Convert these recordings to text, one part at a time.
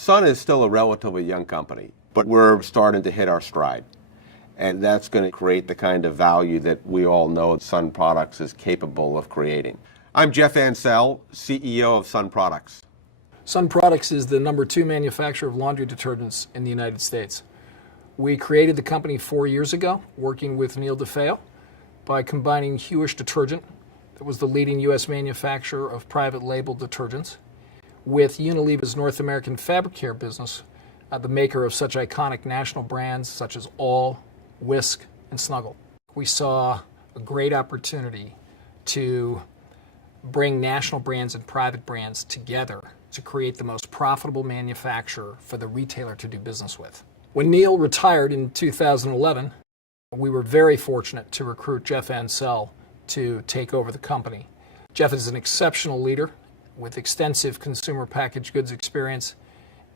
Sun is still a relatively young company, but we're starting to hit our stride. And that's going to create the kind of value that we all know Sun Products is capable of creating. I'm Jeff Ansell, CEO of Sun Products. Sun Products is the #2 manufacturer of laundry detergents in the United States. We created the company 4 years ago, working with Neil DeFeo, by combining Hewish Detergent, that was the leading U.S. manufacturer of private label detergents, with Unilever's North American fabric care business, the maker of such iconic national brands such as All, Wisk, and Snuggle. We saw a great opportunity to bring national brands and private brands together to create the most profitable manufacturer for the retailer to do business with. When Neil retired in 2011, we were very fortunate to recruit Jeff Ansell to take over the company. Jeff is an exceptional leader with extensive consumer packaged goods experience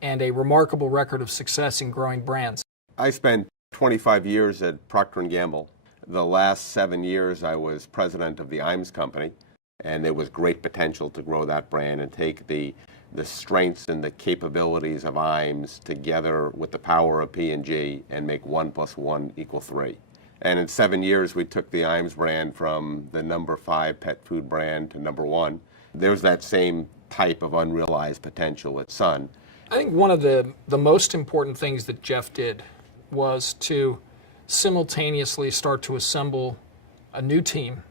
and a remarkable record of success in growing brands. I spent 25 years at Procter & Gamble. The last 7 years I was president of the Iams company, and there was great potential to grow that brand and take the strengths and the capabilities of Iams together with the power of P&G and make 1 + 1 = 3. And in 7 years we took the Iams brand from the #5 pet food brand to #1. There's that same type of unrealized potential at Sun. I think one of the most important things that Jeff did was to simultaneously start to assemble a new team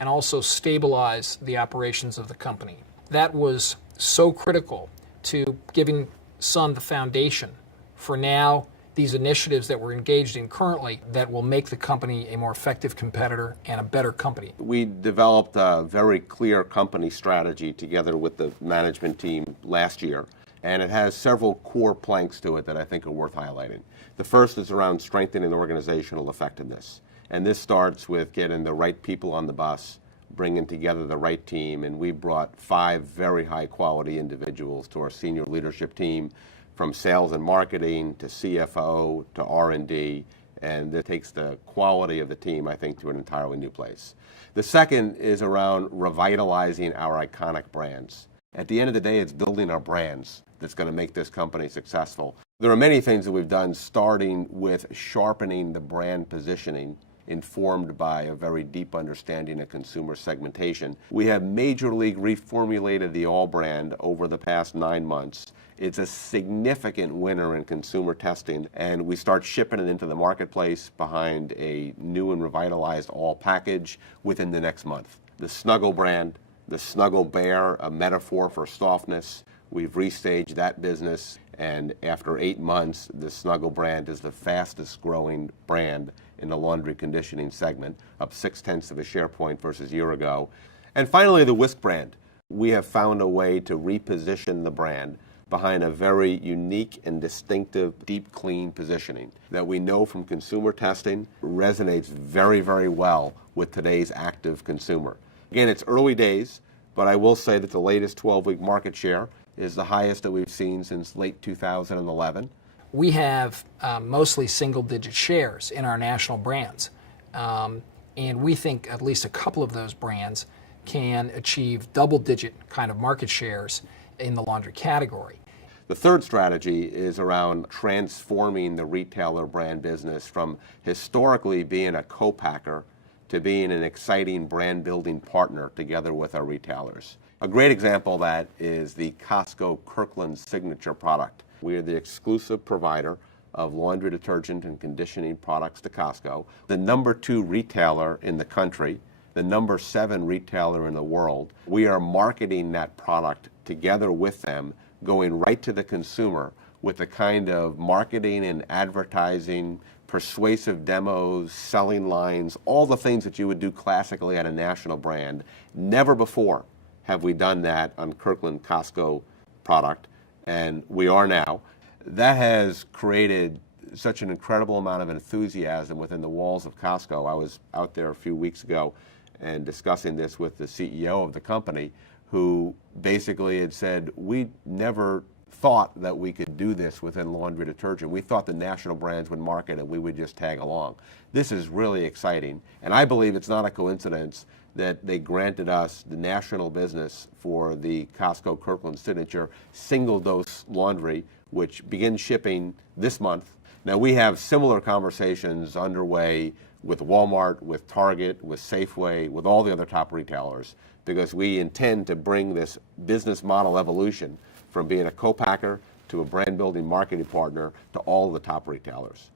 and also stabilize the operations of the company. That was so critical to giving Sun the foundation for now these initiatives that we're engaged in currently that will make the company a more effective competitor and a better company. We developed a very clear company strategy together with the management team last year, and it has several core planks to it that I think are worth highlighting. The first is around strengthening organizational effectiveness, and this starts with getting the right people on the bus, bringing together the right team, and we brought 5 very high quality individuals to our senior leadership team, from sales and marketing to CFO to R&D, and that takes the quality of the team, I think, to an entirely new place. The second is around revitalizing our iconic brands. At the end of the day, it's building our brands that's going to make this company successful. There are many things that we've done, starting with sharpening the brand positioning, informed by a very deep understanding of consumer segmentation. We have Major League reformulated the All brand over the past 9 months. It's a significant winner in consumer testing, and we start shipping it into the marketplace behind a new and revitalized All package within the next month. The Snuggle brand, the Snuggle Bear, a metaphor for softness, we've restaged that business, and after 8 months, the Snuggle brand is the fastest growing brand in the laundry conditioning segment, up 0.6 of a share point versus a year ago. And finally, the Wisk brand. We have found a way to reposition the brand behind a very unique and distinctive deep clean positioning that we know from consumer testing resonates very, very well with today's active consumer. Again, it's early days, but I will say that the latest 12-week market share is the highest that we've seen since late 2011. We have mostly single-digit shares in our national brands, and we think at least a couple of those brands can achieve double-digit kind of market shares in the laundry category. The third strategy is around transforming the retailer brand business from historically being a co-packer to being an exciting brand-building partner together with our retailers. A great example of that is the Costco Kirkland Signature product. We are the exclusive provider of laundry detergent and conditioning products to Costco, the #2 retailer in the country, the #7 retailer in the world. We are marketing that product together with them, going right to the consumer with the kind of marketing and advertising, persuasive demos, selling lines, all the things that you would do classically at a national brand. Never before have we done that on Kirkland Costco product, and we are now. That has created such an incredible amount of enthusiasm within the walls of Costco. I was out there a few weeks ago and discussing this with the CEO of the company, who basically had said, we never thought that we could do this within laundry detergent. We thought the national brands would market and we would just tag along. This is really exciting, and I believe it's not a coincidence that they granted us the national business for the Costco Kirkland Signature single-dose laundry, which begins shipping this month. Now, we have similar conversations underway with Walmart, with Target, with Safeway, with all the other top retailers, because we intend to bring this business model evolution from being a co-packer to a brand-building marketing partner to all the top retailers.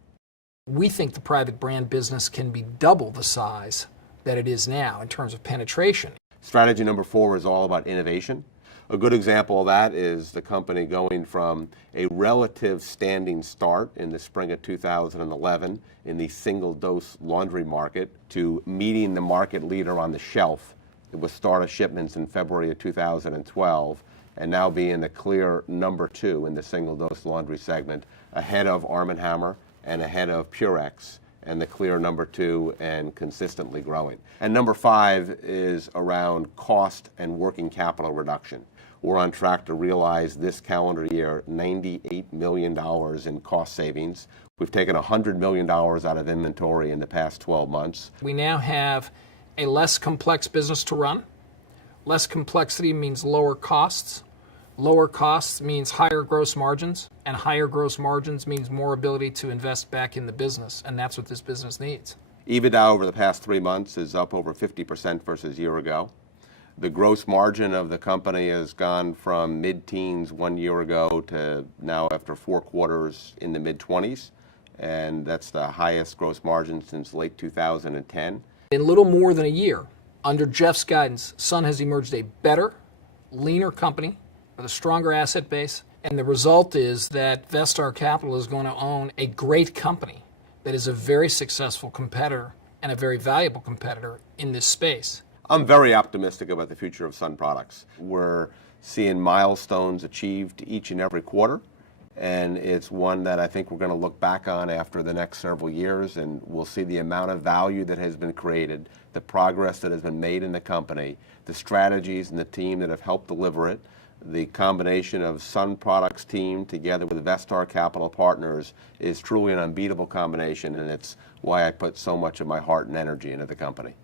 We think the private brand business can be double the size that it is now in terms of penetration. Strategy number 4 is all about innovation. A good example of that is the company going from a relative standing start in the spring of 2011 in the single-dose laundry market to meeting the market leader on the shelf with start of shipments in February of 2012, and now being the clear number 2 in the single-dose laundry segment, ahead of Arm & Hammer and ahead of Purex, and the clear number 2 and consistently growing. And number 5 is around cost and working capital reduction. We're on track to realize this calendar year $98 million in cost savings. We've taken $100 million out of inventory in the past 12 months. We now have a less complex business to run. Less complexity means lower costs. Lower costs means higher gross margins, and higher gross margins means more ability to invest back in the business, and that's what this business needs. EBITDA over the past 3 months is up over 50% versus a year ago. The gross margin of the company has gone from mid-teens 1 year ago to now, after 4 quarters, in the mid-20s, and that's the highest gross margin since late 2010. In little more than a year, under Jeff's guidance, Sun has emerged a better, leaner company with a stronger asset base, and the result is that Vestar Capital is going to own a great company that is a very successful competitor and a very valuable competitor in this space. I'm very optimistic about the future of Sun Products. We're seeing milestones achieved each and every quarter, and it's one that I think we're going to look back on after the next several years, and we'll see the amount of value that has been created, the progress that has been made in the company, the strategies and the team that have helped deliver it. The combination of Sun Products team together with Vestar Capital Partners is truly an unbeatable combination, and it's why I put so much of my heart and energy into the company.